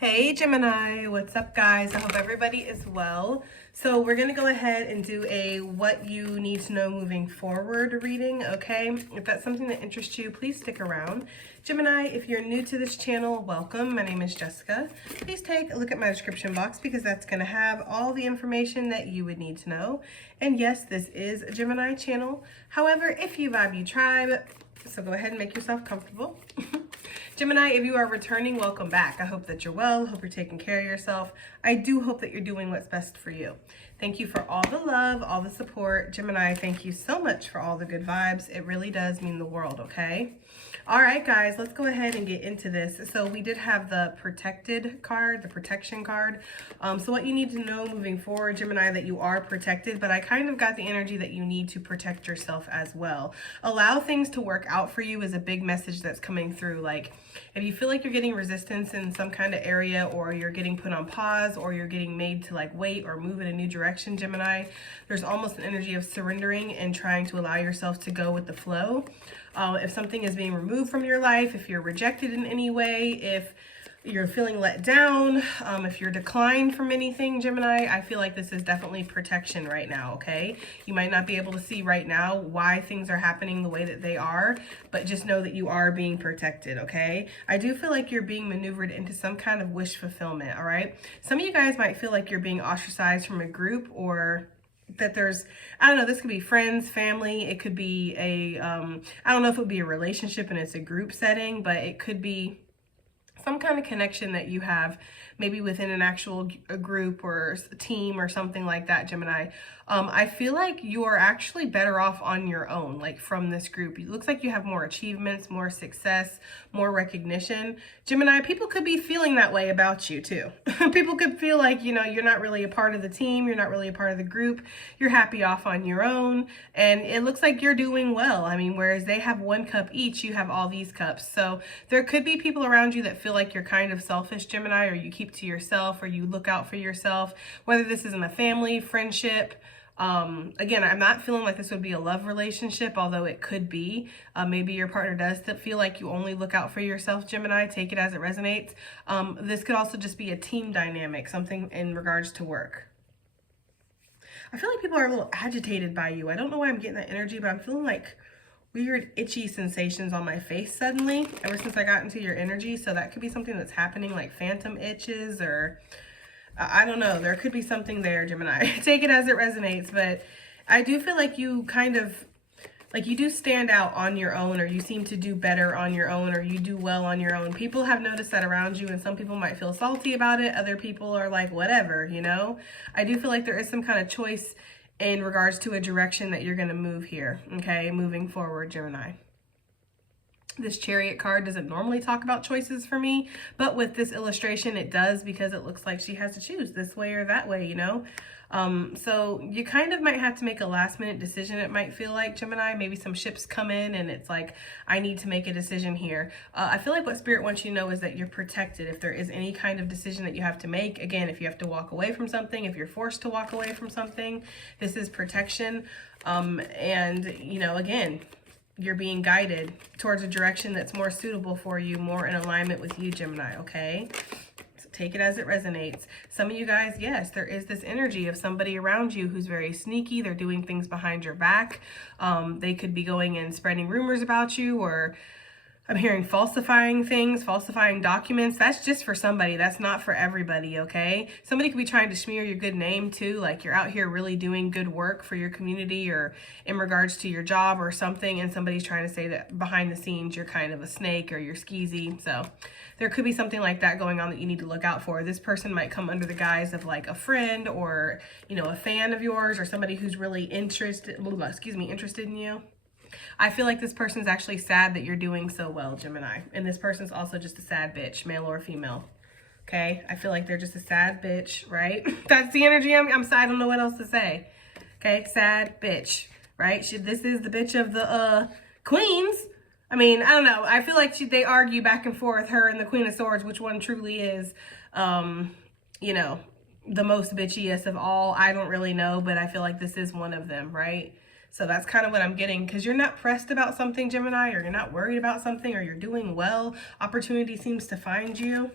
Hey Gemini, what's up guys? I hope everybody is well. So we're gonna go ahead and do a what you need to know moving forward reading, okay? If that's something that interests you, please stick around. Gemini, if you're new to this channel, welcome. My name is Jessica. Please take a look at my description box because that's gonna have all the information that you would need to know. And yes, this is a Gemini channel. However, if you vibe, you tribe. So go ahead and make yourself comfortable. Gemini, if you are returning, welcome back. I hope that you're well. Hope you're taking care of yourself. I do hope that you're doing what's best for you. Thank you for all the love, all the support. Gemini, thank you so much for all the good vibes. It really does mean the world, okay? All right, guys, let's go ahead and get into this. So we did have the protected card, the protection card. So what you need to know moving forward, Gemini, that you are protected, but I kind of got the energy that you need to protect yourself as well. Allow things to work out for you is a big message that's coming through. Like, if you feel like you're getting resistance in some kind of area, or you're getting put on pause, or you're getting made to like wait or move in a new direction, Gemini, there's almost an energy of surrendering and trying to allow yourself to go with the flow. If something is being removed from your life, if you're rejected in any way, if you're feeling let down, if you're declined from anything, Gemini, I feel like this is definitely protection right now, okay? You might not be able to see right now why things are happening the way that they are, but just know that you are being protected, okay? I do feel like you're being maneuvered into some kind of wish fulfillment, all right? Some of you guys might feel like you're being ostracized from a group, or that there's, I don't know, this could be friends, family, it could be a, I don't know if it would be a relationship and it's a group setting, but it could be some kind of connection that you have maybe within an actual group or a team or something like that, Gemini. I feel like you are actually better off on your own, like from this group. It looks like you have more achievements, more success, more recognition. Gemini, people could be feeling that way about you too. People could feel like, you know, you're not really a part of the team, you're not really a part of the group, you're happy off on your own, and it looks like you're doing well. I mean, whereas they have one cup each, you have all these cups. So there could be people around you that feel like you're kind of selfish, Gemini, or you keep to yourself, or you look out for yourself, whether this is in a family, friendship. Again, I'm not feeling like this would be a love relationship, although it could be. Maybe your partner does feel like you only look out for yourself, Gemini. Take it as it resonates. This could also just be a team dynamic, something in regards to work. I feel like people are a little agitated by you. I don't know why I'm getting that energy, but I'm feeling like weird itchy sensations on my face suddenly ever since I got into your energy. So that could be something that's happening, like phantom itches, or I don't know. There could be something there, Gemini. Take it as it resonates. But I do feel like you kind of, like you do stand out on your own, or you seem to do better on your own, or you do well on your own. People have noticed that around you, and some people might feel salty about it. Other people are like, whatever, you know? I do feel like there is some kind of choice in regards to a direction that you're going to move here, okay? Moving forward, Gemini. This Chariot card doesn't normally talk about choices for me, but with this illustration it does, because it looks like she has to choose this way or that way, you know? So you kind of might have to make a last minute decision, it might feel like, Gemini. Maybe some ships come in and it's like, I need to make a decision here. I feel like what Spirit wants you to know is that you're protected. If there is any kind of decision that you have to make, again, if you have to walk away from something, if you're forced to walk away from something, this is protection. And, you know, again, you're being guided towards a direction that's more suitable for you, more in alignment with you, Gemini, okay? So take it as it resonates. Some of you guys, yes, there is this energy of somebody around you who's very sneaky. They're doing things behind your back. They could be going and spreading rumors about you, or I'm hearing falsifying things, falsifying documents. That's just for somebody. That's not for everybody, okay? Somebody could be trying to smear your good name too, like you're out here really doing good work for your community or in regards to your job or something, and somebody's trying to say that behind the scenes you're kind of a snake or you're skeezy. So there could be something like that going on that you need to look out for. This person might come under the guise of like a friend, or, you know, a fan of yours, or somebody who's really interested in you. I feel like this person's actually sad that you're doing so well, Gemini. And this person's also just a sad bitch, male or female. Okay? I feel like they're just a sad bitch, right? That's the energy I'm sad. I don't know what else to say. Okay? Sad bitch, right? This is the bitch of the queens. I mean, I don't know. I feel like they argue back and forth, her and the Queen of Swords, which one truly is, you know, the most bitchiest of all. I don't really know, but I feel like this is one of them, right? So that's kind of what I'm getting, because you're not pressed about something, Gemini, or you're not worried about something, or you're doing well. Opportunity seems to find you.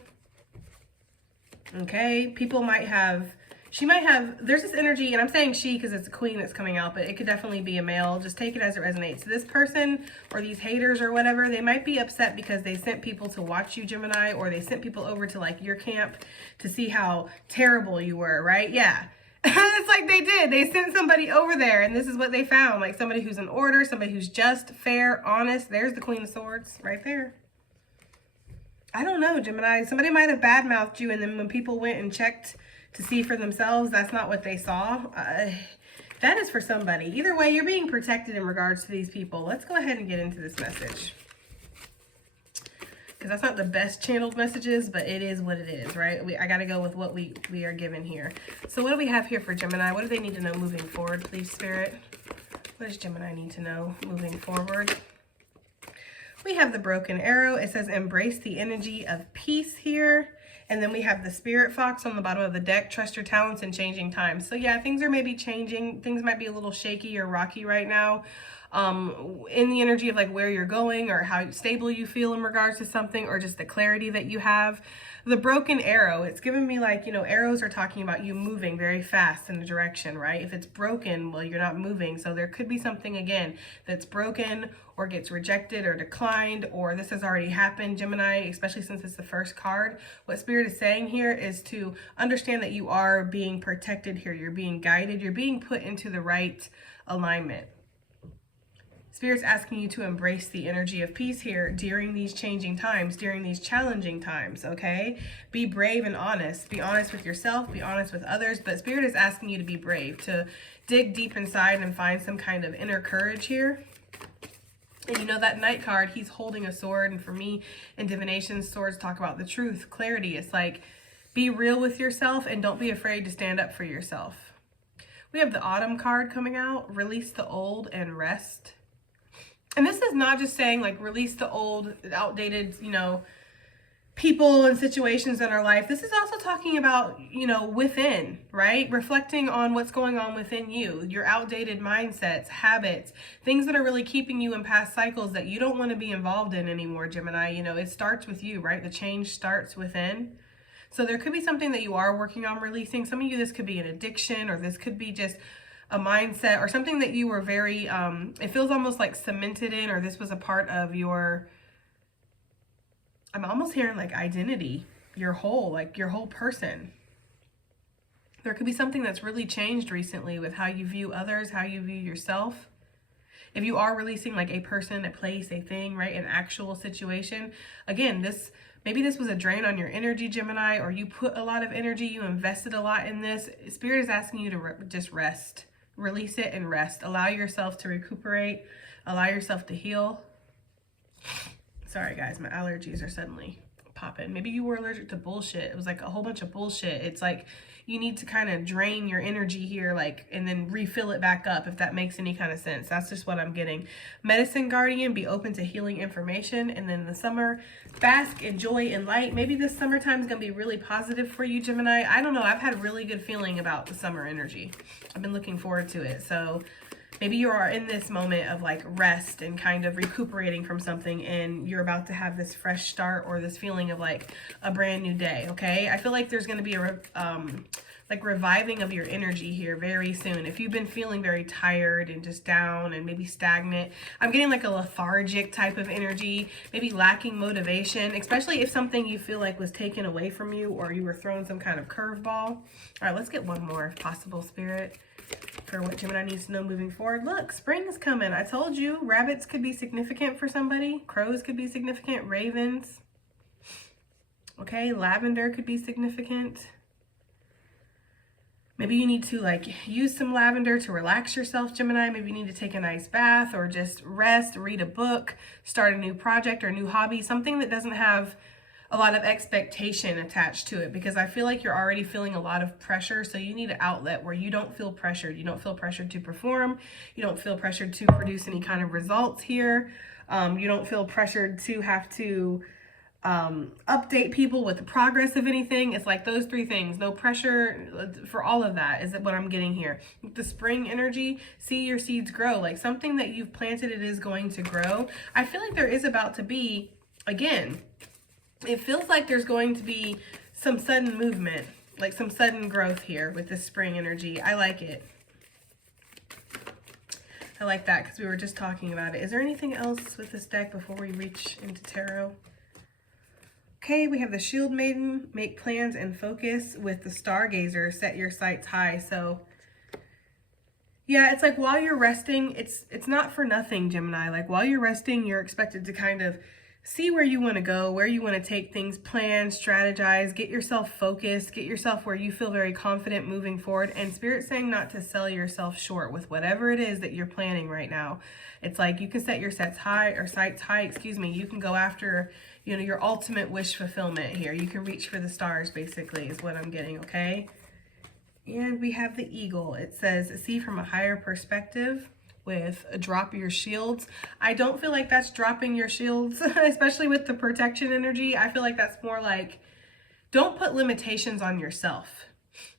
Okay, people might have, she might have, there's this energy, and I'm saying she because it's a queen that's coming out, but it could definitely be a male. Just take it as it resonates. This person or these haters or whatever, they might be upset because they sent people to watch you, Gemini, or they sent people over to like your camp to see how terrible you were, right? Yeah. It's like they did. They sent somebody over there, and this is what they found. Like somebody who's in order, somebody who's just, fair, honest. There's the Queen of Swords right there. I don't know, Gemini. Somebody might have badmouthed you, and then when people went and checked to see for themselves, that's not what they saw. That is for somebody. Either way, you're being protected in regards to these people. Let's go ahead and get into this message. Because that's not the best channeled messages, but it is what it is, right? I got to go with what we are given here. So what do we have here for Gemini? What do they need to know moving forward, please, Spirit? What does Gemini need to know moving forward? We have the broken arrow. It says embrace the energy of peace here. And then we have the spirit fox on the bottom of the deck. Trust your talents in changing times. So yeah, things are maybe changing. Things might be a little shaky or rocky right now. In the energy of like where you're going or how stable you feel in regards to something, or just the clarity that you have. The broken arrow, it's giving me like, you know, arrows are talking about you moving very fast in a direction, right? If it's broken, well, you're not moving. So there could be something again that's broken or gets rejected or declined, or this has already happened, Gemini, especially since it's the first card. What Spirit is saying here is to understand that you are being protected here. You're being guided. You're being put into the right alignment. Spirit's asking you to embrace the energy of peace here during these changing times, during these challenging times, okay? Be brave and honest. Be honest with yourself, be honest with others, but Spirit is asking you to be brave, to dig deep inside and find some kind of inner courage here. And you know that Knight card, he's holding a sword, and for me, in divination, swords talk about the truth, clarity. It's like, be real with yourself and don't be afraid to stand up for yourself. We have the Autumn card coming out, release the old and rest. And this is not just saying like release the old, outdated, you know, people and situations in our life. This is also talking about, you know, within, right? Reflecting on what's going on within you, your outdated mindsets, habits, things that are really keeping you in past cycles that you don't want to be involved in anymore, Gemini. You know, it starts with you, right? The change starts within. So there could be something that you are working on releasing. Some of you, this could be an addiction, or this could be just a mindset or something that you were very, it feels almost like cemented in, or this was a part of your, I'm almost hearing like identity, your whole, like your whole person. There could be something that's really changed recently with how you view others, how you view yourself. If you are releasing like a person, a place, a thing, right, an actual situation, again, maybe this was a drain on your energy, Gemini, or you put a lot of energy, you invested a lot in this. Spirit is asking you to just rest. Release it and rest. Allow yourself to recuperate. Allow yourself to heal. Sorry, guys. My allergies are suddenly popping. Maybe you were allergic to bullshit. It was like a whole bunch of bullshit. It's like you need to kind of drain your energy here, like, and then refill it back up, if that makes any kind of sense. That's just what I'm getting. Medicine Guardian, be open to healing information. And then in the summer, bask in joy and light. Maybe this summertime is going to be really positive for you, Gemini. I don't know. I've had a really good feeling about the summer energy. I've been looking forward to it. So maybe you are in this moment of like rest and kind of recuperating from something, and you're about to have this fresh start or this feeling of like a brand new day, okay? I feel like there's going to be a like reviving of your energy here very soon. If you've been feeling very tired and just down and maybe stagnant, I'm getting like a lethargic type of energy, maybe lacking motivation, especially if something you feel like was taken away from you or you were thrown some kind of curveball. All right, let's get one more if possible, Spirit, for what Gemini needs to know moving forward. Look, spring is coming. I told you, rabbits could be significant for somebody. Crows could be significant. Ravens. Okay, lavender could be significant. Maybe you need to like use some lavender to relax yourself, Gemini. Maybe you need to take a nice bath or just rest, read a book, start a new project or a new hobby, something that doesn't have a lot of expectation attached to it, because I feel like you're already feeling a lot of pressure. So you need an outlet where you don't feel pressured. You don't feel pressured to perform. You don't feel pressured to produce any kind of results here. You don't feel pressured to have to update people with the progress of anything. It's like those three things. No pressure for all of that is what I'm getting here. The spring energy, see your seeds grow. Like something that you've planted, it is going to grow. I feel like there is about to be, again, it feels like there's going to be some sudden movement, like some sudden growth here with this spring energy. I like it. I like that because we were just talking about it. Is there anything else with this deck before we reach into tarot? Okay, we have the Shield Maiden, make plans and focus, with the Stargazer, set your sights high. So yeah, it's like while you're resting, it's not for nothing, Gemini. Like while you're resting, you're expected to kind of see where you want to go, where you want to take things, plan, strategize, get yourself focused, get yourself where you feel very confident moving forward. And Spirit's saying not to sell yourself short with whatever it is that you're planning right now. It's like you can set your sights high, excuse me. You can go after, you know, your ultimate wish fulfillment here. You can reach for the stars, basically, is what I'm getting, okay? And we have the eagle. It says, see from a higher perspective, with a drop your shields. I don't feel like that's dropping your shields, especially with the protection energy. I feel like that's more like, don't put limitations on yourself,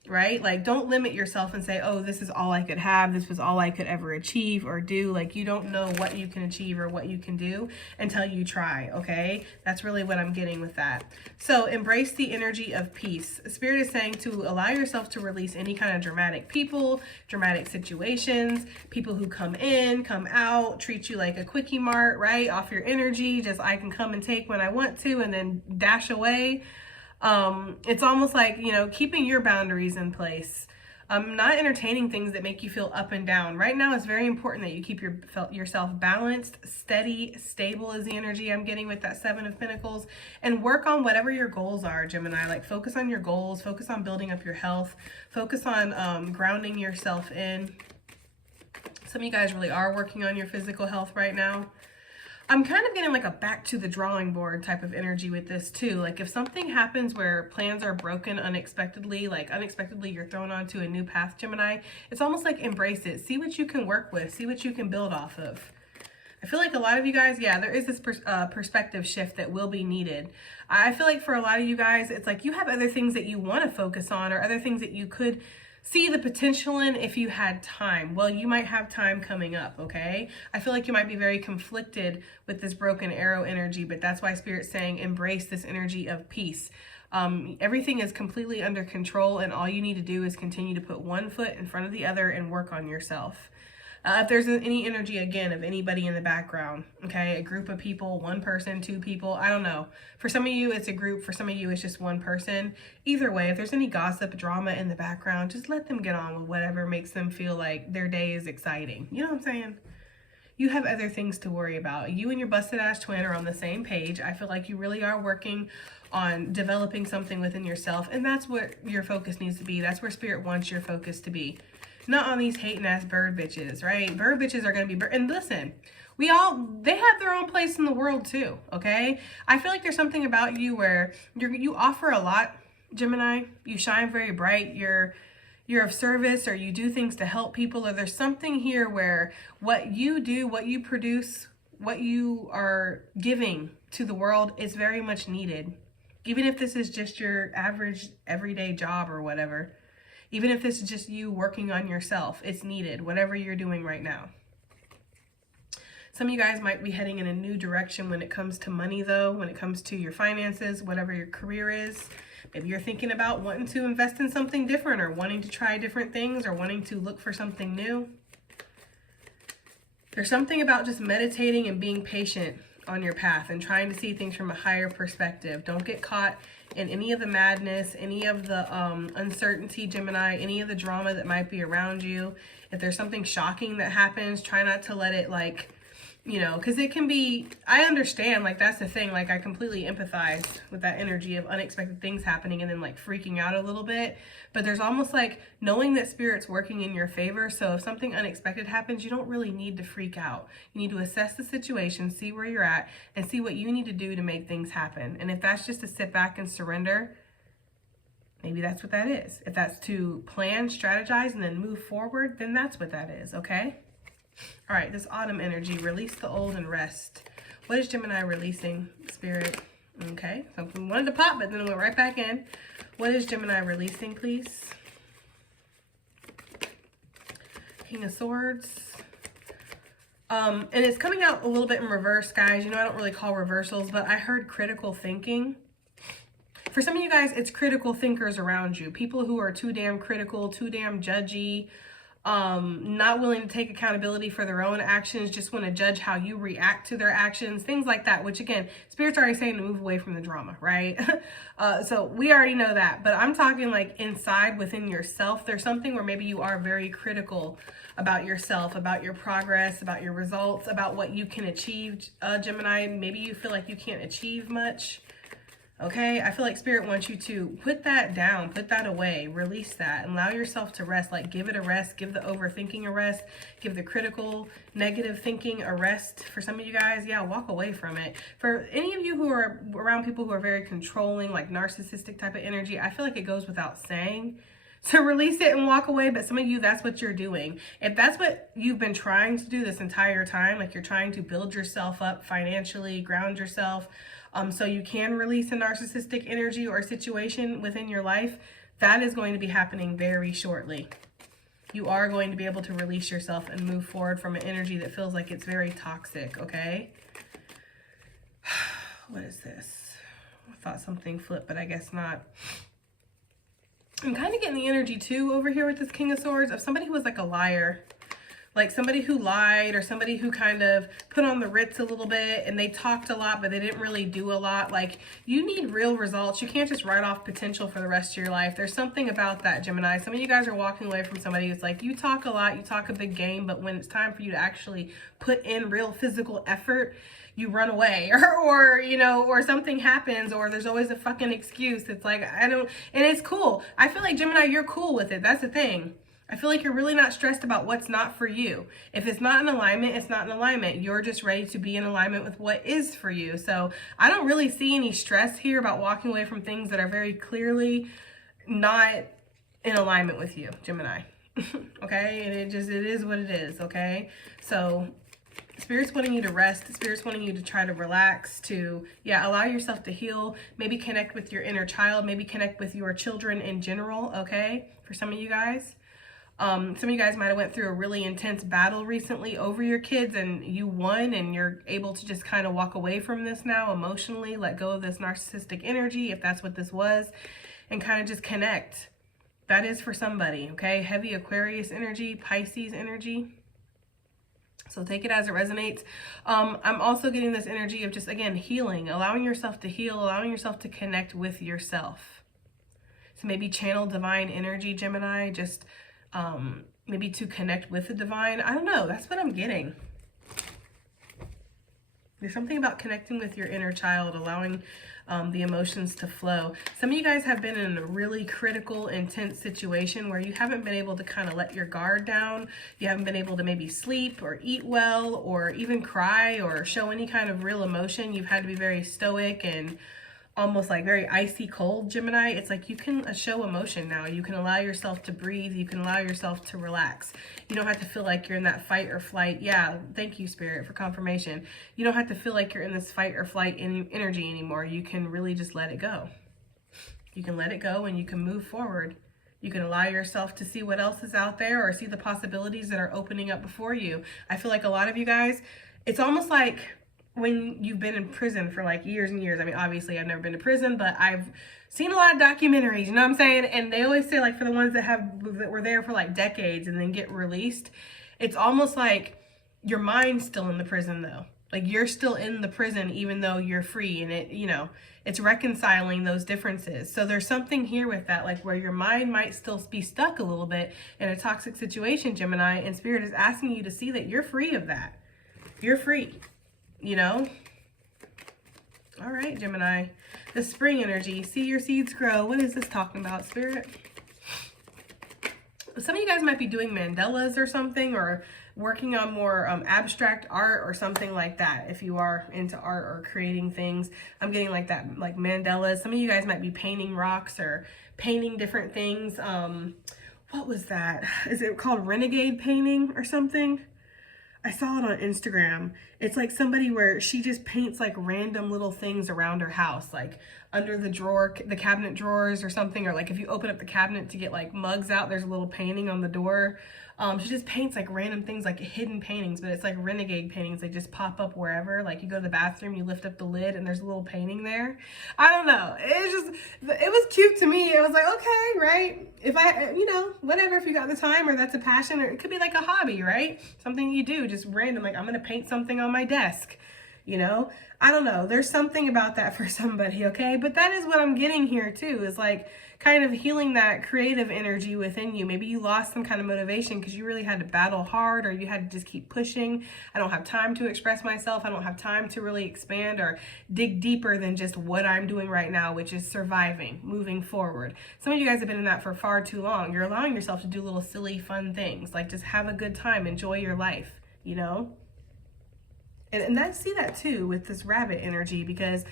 right? Like don't limit yourself and say, oh, this is all I could have. This was all I could ever achieve or do. Like you don't know what you can achieve or what you can do until you try, okay? That's really what I'm getting with that. So embrace the energy of peace. Spirit is saying to allow yourself to release any kind of dramatic people, dramatic situations, people who come in, come out, treat you like a quickie mart, right? Off your energy, just I can come and take when I want to and then dash away. It's almost like, you know, keeping your boundaries in place. Not entertaining things that make you feel up and down. Right now, it's very important that you keep yourself balanced, steady, stable is the energy I'm getting with that Seven of Pentacles. And work on whatever your goals are, Gemini. Like focus on your goals, focus on building up your health, focus on grounding yourself in. Some of you guys really are working on your physical health right now. I'm kind of getting like a back to the drawing board type of energy with this too. Like if something happens where plans are broken unexpectedly, like unexpectedly you're thrown onto a new path, Gemini, it's almost like embrace it. See what you can work with. See what you can build off of. I feel like a lot of you guys, yeah, there is this perspective shift that will be needed. I feel like for a lot of you guys, it's like you have other things that you want to focus on or other things that you could see the potential in if you had time. Well, you might have time coming up, okay? I feel like you might be very conflicted with this broken arrow energy, but that's why Spirit's saying embrace this energy of peace. Everything is completely under control, and all you need to do is continue to put one foot in front of the other and work on yourself. If there's any energy, again, of anybody in the background, okay, a group of people, one person, two people, I don't know. For some of you, it's a group. For some of you, it's just one person. Either way, if there's any gossip, drama in the background, just let them get on with whatever makes them feel like their day is exciting. You know what I'm saying? You have other things to worry about. You and your busted ass twin are on the same page. I feel like you really are working on developing something within yourself, and that's what your focus needs to be. That's where Spirit wants your focus to be. Not on these hating ass bird bitches, right? Bird bitches are going to be, and listen, they have their own place in the world too, okay? I feel like there's something about you where you offer a lot, Gemini. You shine very bright. You're of service, or you do things to help people, or there's something here where what you do, what you produce, what you are giving to the world is very much needed. Even if this is just your average everyday job or whatever. Even if this is just you working on yourself, it's needed, whatever you're doing right now. Some of you guys might be heading in a new direction when it comes to money, though, when it comes to your finances, whatever your career is. Maybe you're thinking about wanting to invest in something different, or wanting to try different things, or wanting to look for something new. There's something about just meditating and being patient on your path and trying to see things from a higher perspective. Don't get caught in any of the madness, any of the uncertainty, Gemini, any of the drama that might be around you. If there's something shocking that happens, try not to let it, like, you know, because it can be, I understand, like, that's the thing, like, I completely empathize with that energy of unexpected things happening and then, like, freaking out a little bit. But there's almost like knowing that Spirit's working in your favor. So if something unexpected happens, you don't really need to freak out. You need to assess the situation, see where you're at, and see what you need to do to make things happen. And if that's just to sit back and surrender, maybe that's what that is. If that's to plan, strategize, and then move forward, then that's what that is, okay? All right, this autumn energy, release the old and rest. What is Gemini releasing, Spirit? Okay, something wanted to pop, but then it went right back in. What is Gemini releasing, please? King of Swords. And it's coming out a little bit in reverse, guys. You know, I don't really call reversals, but I heard critical thinking. For some of you guys, it's critical thinkers around you. People who are too damn critical, too damn judgy, not willing to take accountability for their own actions, just want to judge how you react to their actions, things like that, which again, Spirit's already saying to move away from the drama, right? So we already know that, but I'm talking like inside within yourself. There's something where maybe you are very critical about yourself, about your progress, about your results, about what you can achieve, Gemini. Maybe you feel like you can't achieve much. Okay, I feel like Spirit wants you to put that down, put that away, release that, and allow yourself to rest. Like, give it a rest, give the overthinking a rest, give the critical, negative thinking a rest. For some of you guys, yeah, walk away from it. For any of you who are around people who are very controlling, like narcissistic type of energy, I feel like it goes without saying to release it and walk away, but some of you, that's what you're doing. If that's what you've been trying to do this entire time, like you're trying to build yourself up financially, ground yourself, so you can release a narcissistic energy or situation within your life, that is going to be happening very shortly. You are going to be able to release yourself and move forward from an energy that feels like it's very toxic, okay? What is this? I thought something flipped, but I guess not. I'm kind of getting the energy too over here with this King of Swords of somebody who was like a liar. Like somebody who lied, or somebody who kind of put on the Ritz a little bit and they talked a lot, but they didn't really do a lot. Like, you need real results. You can't just write off potential for the rest of your life. There's something about that, Gemini. Some of you guys are walking away from somebody who's like, you talk a lot, you talk a big game, but when it's time for you to actually put in real physical effort, you run away, or you know, or something happens, or there's always a fucking excuse. It's like, I don't, and it's cool. I feel like, Gemini, you're cool with it. That's the thing. I feel like you're really not stressed about what's not for you. If it's not in alignment, it's not in alignment. You're just ready to be in alignment with what is for you. So I don't really see any stress here about walking away from things that are very clearly not in alignment with you, Gemini. Okay? And it is what it is, okay? So Spirit's wanting you to rest. Spirit's wanting you to try to relax, to, yeah, allow yourself to heal. Maybe connect with your inner child. Maybe connect with your children in general, okay? For some of you guys. Some of you guys might have went through a really intense battle recently over your kids and you won, and you're able to just kind of walk away from this now emotionally, let go of this narcissistic energy, if that's what this was, and kind of just connect. That is for somebody, okay? Heavy Aquarius energy, Pisces energy. So take it as it resonates. I'm also getting this energy of just, again, healing, allowing yourself to heal, allowing yourself to connect with yourself. So maybe channel divine energy, Gemini, just maybe to connect with the divine. I don't know. That's what I'm getting. There's something about connecting with your inner child, allowing the emotions to flow. Some of you guys have been in a really critical, intense situation where you haven't been able to kind of let your guard down. You haven't been able to maybe sleep or eat well, or even cry or show any kind of real emotion. You've had to be very stoic and almost like very icy cold, Gemini. It's like you can show emotion now. You can allow yourself to breathe. You can allow yourself to relax. You don't have to feel like you're in that fight or flight. Yeah, thank you, Spirit, for confirmation. You don't have to feel like you're in this fight or flight energy anymore. You can really just let it go. You can let it go and you can move forward. You can allow yourself to see what else is out there, or see the possibilities that are opening up before you. I feel like a lot of you guys, it's almost like when you've been in prison for like years and years. I mean, obviously I've never been to prison, but I've seen a lot of documentaries, you know what I'm saying? And they always say, like, for the ones that were there for like decades and then get released, it's almost like your mind's still in the prison though. Like, you're still in the prison even though you're free, and it, you know, it's reconciling those differences. So there's something here with that, like where your mind might still be stuck a little bit in a toxic situation, Gemini, and Spirit is asking you to see that you're free of that. You're free. You know? All right, Gemini. The spring energy. See your seeds grow. What is this talking about, Spirit? Some of you guys might be doing mandalas or something, or working on more abstract art or something like that. If you are into art or creating things, I'm getting like that, like mandalas. Some of you guys might be painting rocks or painting different things. What was that? Is it called renegade painting or something? I saw it on Instagram. It's like somebody where she just paints like random little things around her house, like under the drawer, the cabinet drawers or something, or like if you open up the cabinet to get like mugs out, there's a little painting on the door. She just paints like random things, like hidden paintings, but it's like renegade paintings. They just pop up wherever. Like you go to the bathroom, you lift up the lid, and there's a little painting there. I don't know. It was cute to me. It was like, okay, right? If I, whatever, if you got the time or that's a passion, or it could be like a hobby, right? Something you do, just random. Like I'm going to paint something on my desk, I don't know. There's something about that for somebody, okay? But that is what I'm getting here too, is like kind of healing that creative energy within you. Maybe you lost some kind of motivation because you really had to battle hard, or you had to just keep pushing. I don't have time to express myself. I don't have time to really expand or dig deeper than just what I'm doing right now, which is surviving, moving forward. Some of you guys have been in that for far too long. You're allowing yourself to do little silly fun things, like just have a good time, enjoy your life, And I see that too with this rabbit energy, because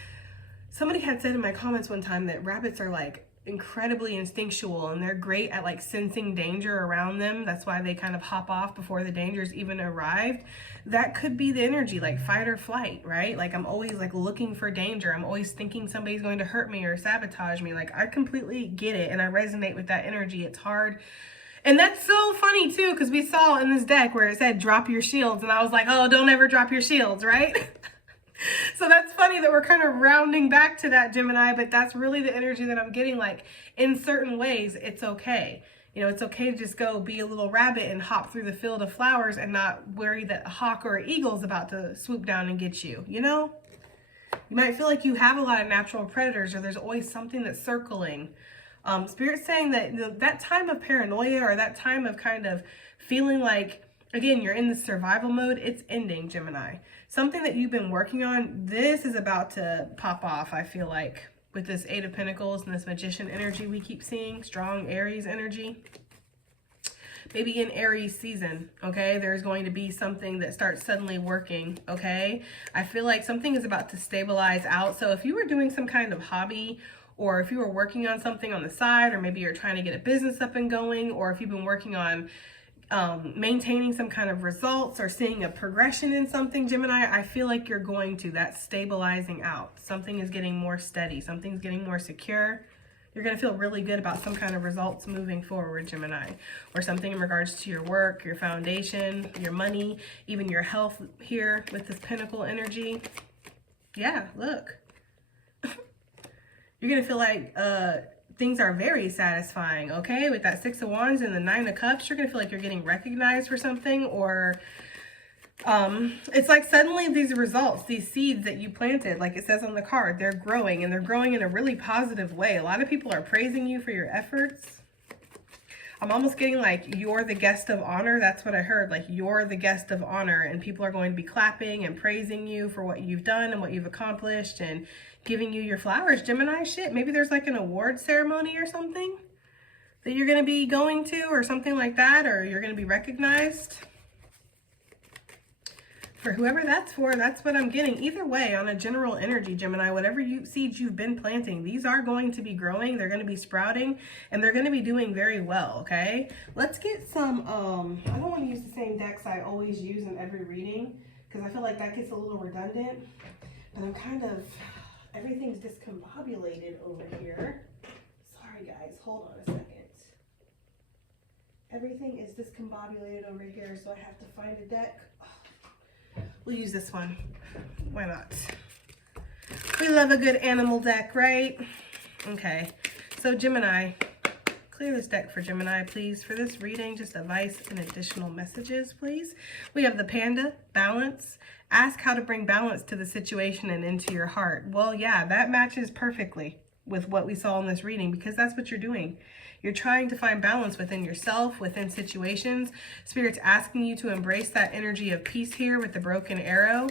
somebody had said in my comments one time that rabbits are like incredibly instinctual and they're great at like sensing danger around them. That's why they kind of hop off before the danger's even arrived. That could be the energy, like fight or flight, right? Like I'm always like looking for danger. I'm always thinking somebody's going to hurt me or sabotage me. Like I completely get it and I resonate with that energy. It's hard. And that's so funny too, because we saw in this deck where it said drop your shields, and I was like, oh, don't ever drop your shields, right? So that's funny that we're kind of rounding back to that, Gemini, but that's really the energy that I'm getting. Like in certain ways, it's okay. It's okay to just go be a little rabbit and hop through the field of flowers and not worry that a hawk or an eagle is about to swoop down and get you, You might feel like you have a lot of natural predators, or there's always something that's circling. Spirit's saying that that time of paranoia, or that time of kind of feeling like, again, you're in the survival mode, it's ending, Gemini. Something that you've been working on, this is about to pop off, I feel like, with this Eight of Pentacles and this Magician energy we keep seeing, strong Aries energy. Maybe in Aries season, okay, there's going to be something that starts suddenly working, okay? I feel like something is about to stabilize out. So if you were doing some kind of hobby, or if you were working on something on the side, or maybe you're trying to get a business up and going, or if you've been working on maintaining some kind of results or seeing a progression in something, Gemini, I feel like you're going to, that's stabilizing out. Something is getting more steady. Something's getting more secure. You're going to feel really good about some kind of results moving forward, Gemini, or something in regards to your work, your foundation, your money, even your health here with this Pentacle energy. Yeah, look. You're going to feel like things are very satisfying, okay? With that Six of Wands and the Nine of Cups, you're going to feel like you're getting recognized for something, or it's like suddenly these results, these seeds that you planted, like it says on the card, they're growing, and they're growing in a really positive way. A lot of people are praising you for your efforts. I'm almost getting like you're the guest of honor. That's what I heard, like you're the guest of honor, and people are going to be clapping and praising you for what you've done and what you've accomplished and giving you your flowers, Gemini. Shit, maybe there's like an award ceremony or something that you're going to be going to, or something like that, or you're going to be recognized. For whoever that's for, that's what I'm getting. Either way, on a general energy, Gemini, whatever seeds you've been planting, these are going to be growing, they're going to be sprouting, and they're going to be doing very well, okay? Let's get some, I don't want to use the same decks I always use in every reading, because I feel like that gets a little redundant, but I'm kind of, everything's discombobulated over here. Sorry guys, hold on a second. Everything is discombobulated over here, so I have to find a deck. We'll use this one. Why not? We love a good animal deck, right? Okay. So Gemini, clear this deck for Gemini, please. For this reading, just advice and additional messages, please. We have the Panda, balance. Ask how to bring balance to the situation and into your heart. Well, yeah, that matches perfectly with what we saw in this reading, because that's what you're doing. You're trying to find balance within yourself, within situations. Spirit's asking you to embrace that energy of peace here with the broken arrow.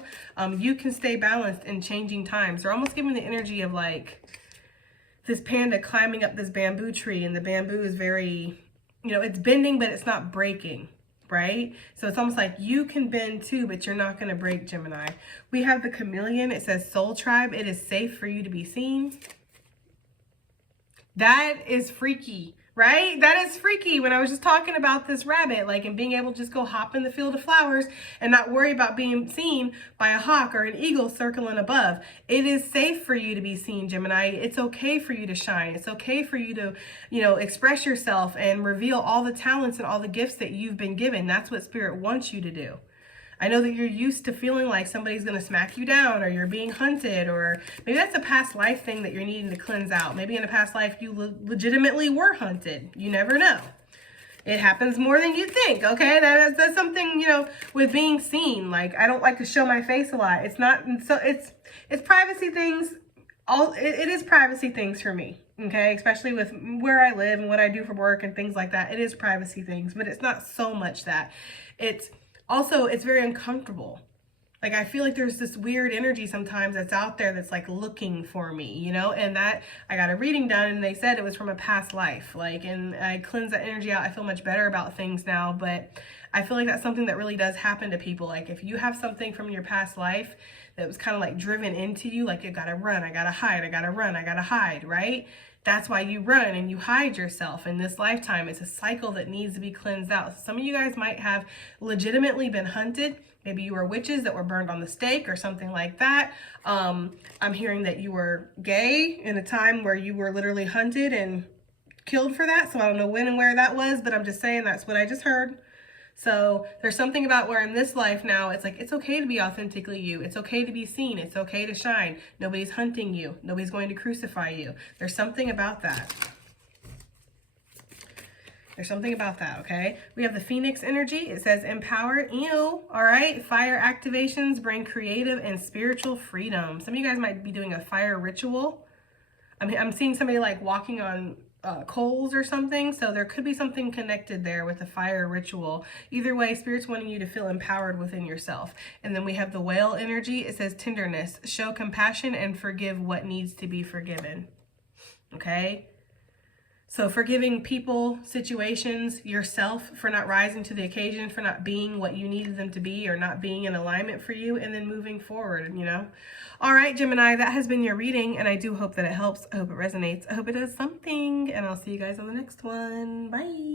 You can stay balanced in changing times. They're almost giving the energy of like this panda climbing up this bamboo tree, and the bamboo is very, it's bending, but it's not breaking, right? So it's almost like you can bend too, but you're not going to break, Gemini. We have the chameleon. It says soul tribe. It is safe for you to be seen. That is freaky, right? That is freaky. When I was just talking about this rabbit, like, and being able to just go hop in the field of flowers and not worry about being seen by a hawk or an eagle circling above. It is safe for you to be seen, Gemini. It's okay for you to shine. It's okay for you to, express yourself and reveal all the talents and all the gifts that you've been given. That's what Spirit wants you to do. I know that you're used to feeling like somebody's going to smack you down, or you're being hunted, or maybe that's a past life thing that you're needing to cleanse out. Maybe in a past life you legitimately were hunted. You never know. It happens more than you think, okay? That's something, with being seen. Like, I don't like to show my face a lot. It's not, so it's privacy things. It is privacy things for me, okay? Especially with where I live and what I do for work and things like that. It is privacy things, but it's not so much that. It's very uncomfortable. Like, I feel like there's this weird energy sometimes that's out there that's like looking for me, and that I got a reading done and they said it was from a past life. Like, and I cleansed that energy out. I feel much better about things now, but I feel like that's something that really does happen to people. Like, if you have something from your past life that was kind of like driven into you, like, you gotta run, I gotta hide, I gotta run, I gotta hide, right? That's why you run and you hide yourself in this lifetime. It's a cycle that needs to be cleansed out. Some of you guys might have legitimately been hunted. Maybe you were witches that were burned on the stake or something like that. I'm hearing that you were gay in a time where you were literally hunted and killed for that. So I don't know when and where that was, but I'm just saying that's what I just heard. So there's something about where in this life now, it's like, it's okay to be authentically you. It's okay to be seen. It's okay to shine. Nobody's hunting you. Nobody's going to crucify you. There's something about that. There's something about that, okay? We have the Phoenix energy. It says empower. Ew. All right. Fire activations bring creative and spiritual freedom. Some of you guys might be doing a fire ritual. I'm seeing somebody like walking on coals or something, so there could be something connected there with the fire ritual. Either way, Spirit's wanting you to feel empowered within yourself. And then we have the whale energy. It says tenderness, show compassion and forgive what needs to be forgiven. Okay, so forgiving people, situations, yourself for not rising to the occasion, for not being what you needed them to be, or not being in alignment for you, and then moving forward, All right, Gemini, that has been your reading, and I do hope that it helps. I hope it resonates. I hope it does something, and I'll see you guys on the next one. Bye.